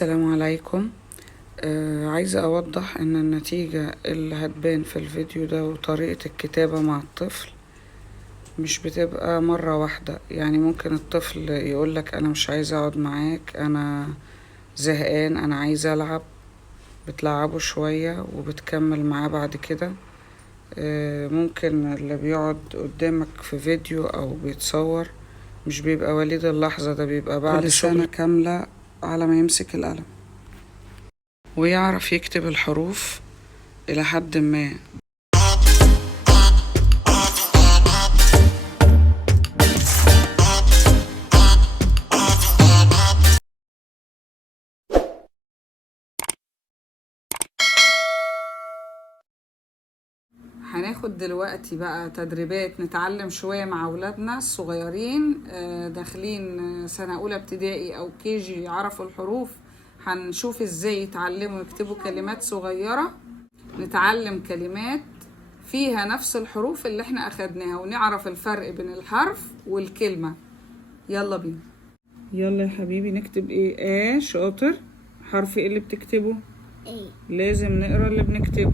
السلام عليكم. عايزة أوضح إن النتيجة اللي هتبان في الفيديو ده وطريقة الكتابة مع الطفل مش بتبقى مرة واحدة. يعني ممكن الطفل يقولك أنا مش عايزة أقعد معاك، أنا زهقان، أنا عايزة ألعب، بتلعبه شوية وبتكمل معاه بعد كده. ممكن اللي بيقعد قدامك في فيديو أو بيتصور مش بيبقى وليد اللحظة، ده بيبقى بعد سنة كاملة على ما يمسك القلم ويعرف يكتب الحروف إلى حد ما. هناخد دلوقتي بقى تدريبات نتعلم شوية مع أولادنا الصغيرين داخلين سنة أولى ابتدائي أو كيجي يعرفوا الحروف. هنشوف ازاي يتعلموا يكتبوا كلمات صغيرة، نتعلم كلمات فيها نفس الحروف اللي احنا أخدناها ونعرف الفرق بين الحرف والكلمة. يلا بينا. يلا يا حبيبي نكتب ايه؟ شاطر. حرف ايه اللي بتكتبه؟ ايه. لازم نقرا اللي بنكتبه.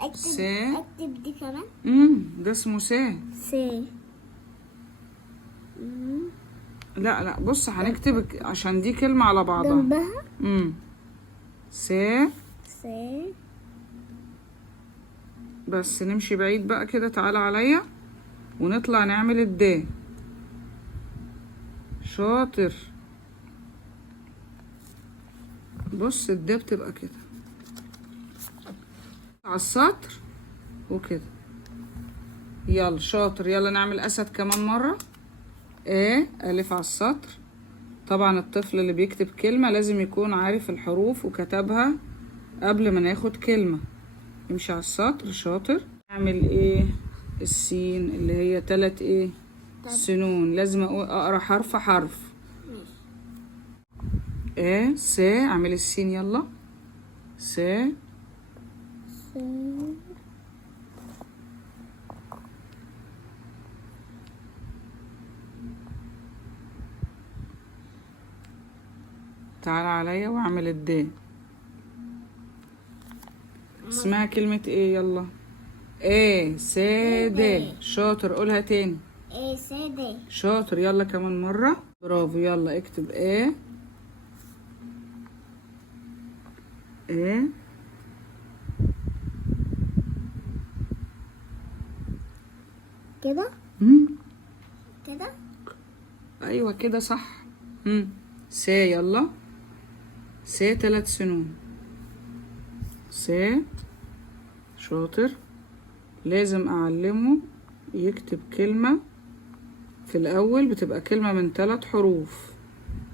اكتب دي كمان. ده اسمه س. لا بص هنكتب عشان دي كلمة على بعضها جنبها. س. بس نمشي بعيد بقى كده، تعالى عليا ونطلع نعمل الد. شاطر. بص الد بتبقى كده على السطر وكده. يلا شاطر. يلا نعمل اسد كمان مرة. الف على السطر. طبعا الطفل اللي بيكتب كلمة لازم يكون عارف الحروف وكتبها قبل ما ناخد كلمة. يمشي على السطر. شاطر. نعمل السين اللي هي 3 سنون. لازم اقرا حرف حرف. س. اعمل السين. يلا س. تعال عليا واعمل الد. اسمها كلمة ايه؟ يلا ساد. شاطر. قولها تاني. ساد. شاطر. يلا كمان مرة. برافو. يلا اكتب كده. كده. ايوه كده صح. س. يلا س 3 سنون. س. شاطر. لازم اعلمه يكتب كلمة في الاول بتبقى كلمة من 3 حروف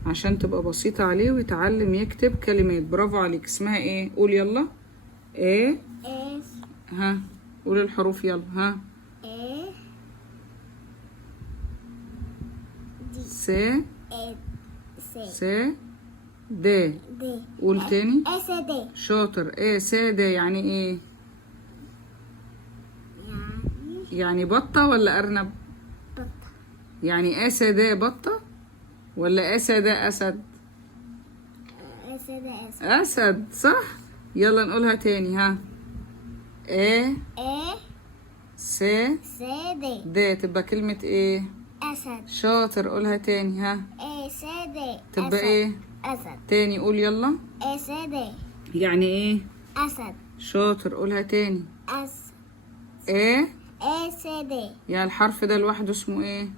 عشان تبقى بسيطة عليه ويتعلم يكتب كلمات. برافو عليك. اسمها ايه؟ قول يلا. قول الحروف. يلا س. د. قول تاني. شاطر. ساد. يعني ايه؟ يعني بطة ولا أرنب؟ بطة. يعني أسد بطة ولا أسد أسد؟ أسد صح. يلا نقولها تاني. س. د تبقى كلمة ايه؟ أسد. شاطر. قولها تاني. ساد. تبقى أسد. تاني. قول يلا. ساد. يعني ايه؟ أسد. شاطر. قولها تاني. ساد. يعني الحرف ده لوحده اسمه ايه؟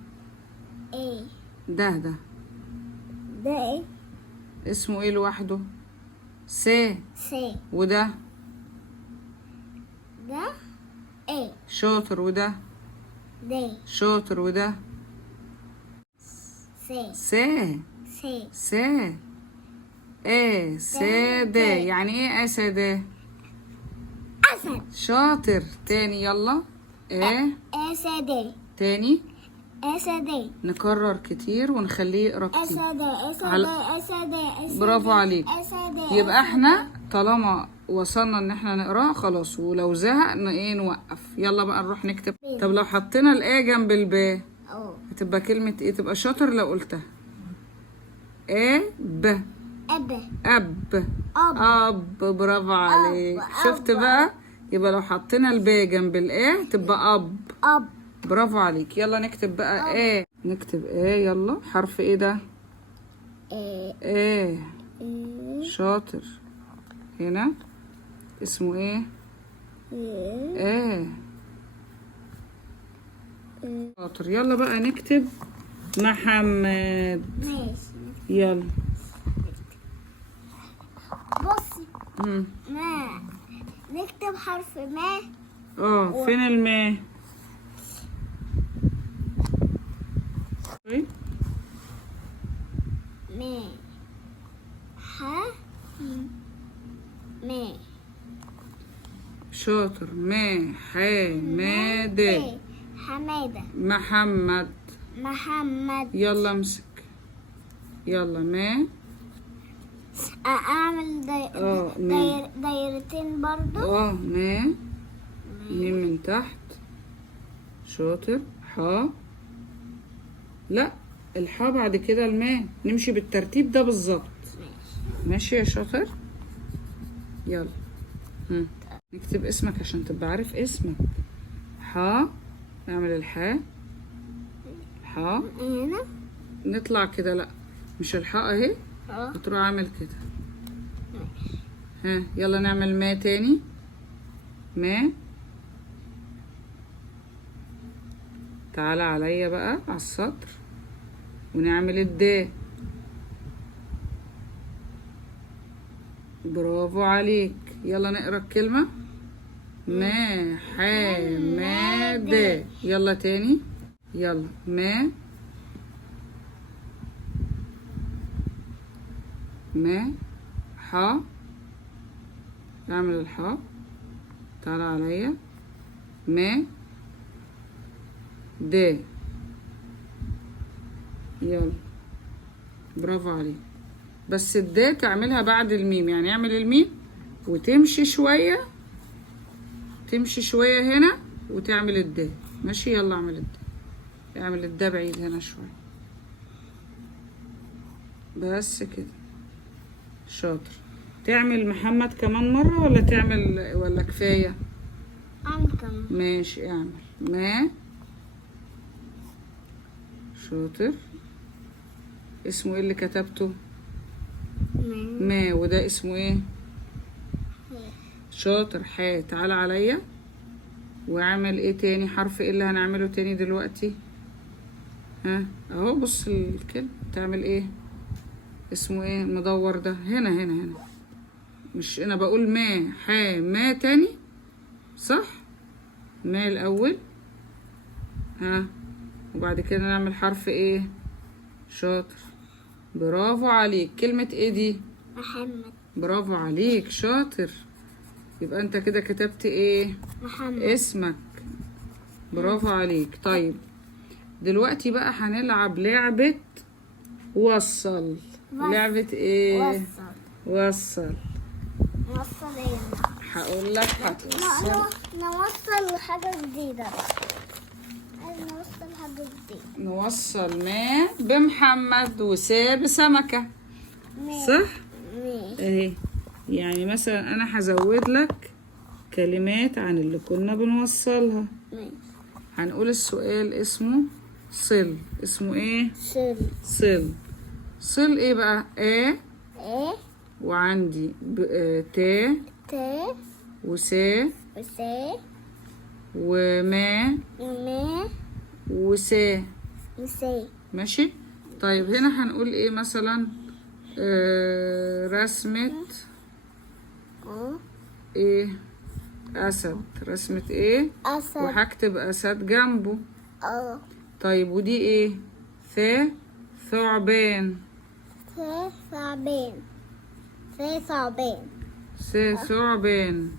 ده ده ايه؟ اسمه ايه لوحده؟ س. وده؟ ده شاطر. وده؟ شاطر. وده؟ س. ساد. يعني ايه أسد؟ أسد. شاطر. تاني. يلا ساد. تاني. ساد. نكرر كتير ونخليه يقرا كتير. أسد. برافو عليك. يبقى احنا طالما وصلنا ان احنا نقراه خلاص، ولو زهق نوقف. يلا بقى نروح نكتب. طب لو حطينا جنب الباء هتبقى كلمة ايه؟ تبقى شاطر لو قلتها. اب. أب. اب. أب. اب، برافو عليك. شفت أب. بقى؟ يبقى لو حطينا الباء جنب الايه تبقى اب. أب. برافو عليك. يلا نكتب بقى ايه. نكتب ايه. يلا حرف ايه ده؟ إيه. ايه. إيه. شاطر. هنا اسمه ايه؟ إيه. ايه. شاطر. يلا بقى نكتب محمد. ماشي. يلا. بصي. مم. ما نكتب حرف ما. فين الماء؟ ما ح ما شاطر. حمادة. حمادة. محمد. محمد. يلا امسك. يلا ما. أعمل ما. دايرتين برضو. ما. ميم من تحت. شاطر. لا، الحاء بعد كده الماء. نمشي بالترتيب ده بالظبط. ماشي يا شاطر. يلا. نكتب اسمك عشان تبقى عارف اسمك. نعمل الحاء. هنا. نطلع كده. لا، مش الحاء اهي. وتروح عامل كده. يلا نعمل ما تاني. ما. تعالى عليا بقى على السطر ونعمل الدال. برافو عليك. يلا نقرا الكلمة. حمادة. يلا تاني. يلا ما اعمل الحاء. تعالى عليا. د. يلا. برافو عليك. بس الدا تعملها بعد الميم، يعني اعمل الميم وتمشي شوية. هنا وتعمل الدا. ماشي. يلا اعمل الدا. اعمل الدا بعيد هنا شوية. بس كده. شاطر. تعمل محمد كمان مرة ولا كفاية؟ أعمل كمان. ماشي. اعمل ما. شاطر. اسمه ايه اللي كتبته؟ ما. وده اسمه ايه؟ شاطر. تعالى عليا واعمل ايه تاني. حرف ايه اللي هنعمله تاني دلوقتي؟ اهو بص الكلمة. تعمل ايه؟ اسمه ايه المدور ده؟ هنا. مش انا بقول ما تاني صح؟ ما الاول. وبعد كده نعمل حرف ايه؟ شاطر. برافو عليك. كلمة ايه دي؟ محمد. برافو عليك. شاطر. يبقى انت كده كتبت ايه؟ محمد. اسمك. برافو عليك. طيب دلوقتي بقى هنلعب لعبة وصل. لعبة ايه؟ وصل. نوصل ايه؟ هقول لك هتوصل. نوصل حاجة جديدة. نوصل حاجة جديدة. نوصل ما بمحمد وساب سمكة. صح؟ اهي. يعني مثلا انا هزود لك كلمات عن اللي كنا بنوصلها. هنقول السؤال اسمه صل. اسمه ايه؟ صل ايه بقى؟ ايه وعندي تا وسا وما وسا. ماشي. طيب هنا هنقول ايه مثلا؟ رسمة ايه؟ اسد. رسمة ايه؟ أسد. وهكتب اسد جنبه. طيب ودي ايه؟ ثعبان. ثعبان.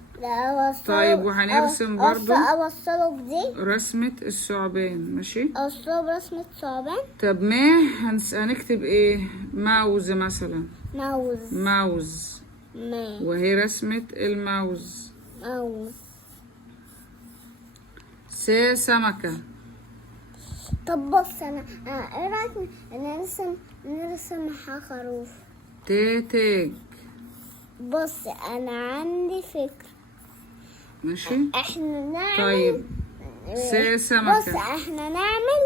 طيب وهنرسم برضو أوصله بدي رسمة الثعبان. ماشي. أوصله برسمة ثعبان. طب ما هنكتب ايه؟ موز مثلا. موز. وهي رسمة الموز. سمكة. طب بص انا ايه رايك نرسم نرسم خروف. تاج. بص انا عندي فكرة. ماشي. احنا نعمل طيب سمكة. بص احنا نعمل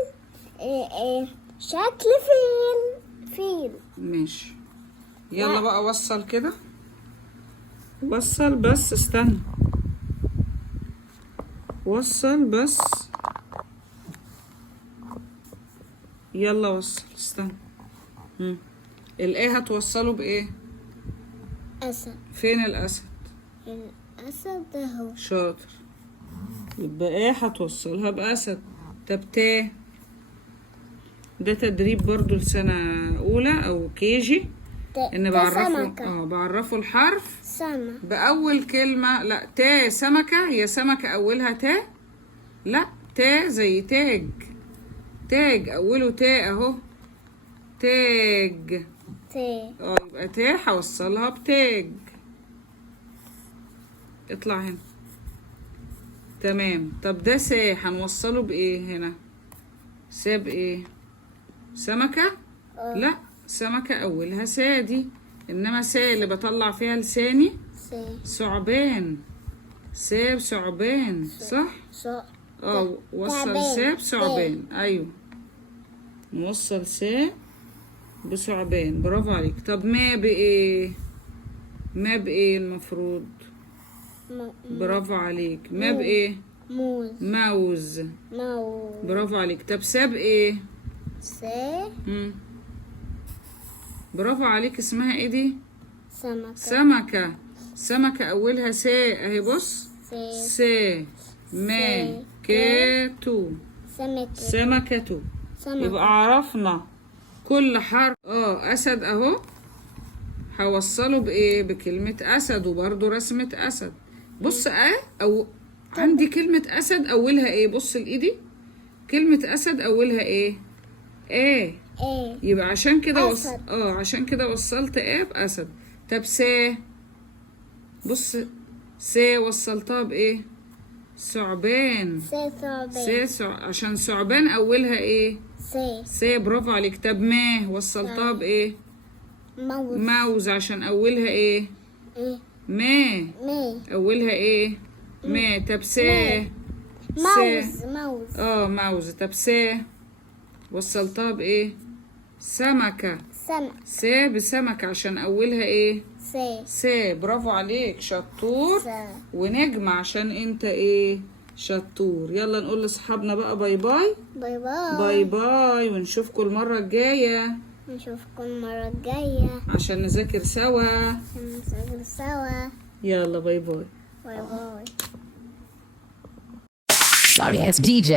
شكل فيل. ماشي. يلا بقى وصل كده. وصل بس استنى. وصل بس. يلا وصل استنى. الايه هتوصله بايه؟ اسد. فين الاسد؟ الاسد اهو. شاطر. يبقى ايه هتوصلها باسد. طب تاه. ده تدريب برضو لسنة اولى او كيجي. ان بعرفه الحرف سمك باول كلمة. لا تا سمكة. هي سمكة اولها تا. لا تا زي تاج. تاج اوله تا اهو. تاج. يبقى تا هوصلها بتاج. اطلع هنا. تمام. طب ده سا هنوصله بايه هنا؟ سا بايه؟ سمكة؟ لا سمكة اولها سا دي. انما سا اللي بطلع فيها لساني ثعبان. سا بثعبان صح؟ وصل سا بثعبان. ايوه نوصل سا بثعبان. برافو عليك. طب ما بايه؟ ما بايه المفروض؟ برافو عليك. ما بايه؟ موز. برافو عليك. طب سا بايه؟ برافو عليك. اسمها ايه دي؟ سمكة. سمكة اولها سا اهي. بص سا ما كاتو. سمكة. يبقى عرفنا كل حرف. اسد اهو هوصله بايه؟ بكلمة اسد. وبرضو رسمة اسد. بص او عندي كلمة اسد اولها ايه؟ بص لايدي. كلمة اسد اولها ايه؟ يبقى عشان كده عشان كده وصلت باسد. طب سا. بص سا وصلتها بايه؟ ثعبان. عشان ثعبان اولها ايه؟ سا. برافو عليك. طب ما وصلتها بايه؟ موز. عشان اولها ايه؟ ما اولها ايه؟ ما. طب سا. موز. طب سا وصلتها بايه؟ سمكة. سا بسمكة عشان اولها ايه؟ سا. برافو عليك شطور. ونجمة عشان انت ايه؟ شطور. يلا نقول لاصحابنا بقى باي باي. باي باي. ونشوفكم المرة الجاية. عشان نذاكر سوا. يلا باي باي. باي باي. Sorry ass DJ.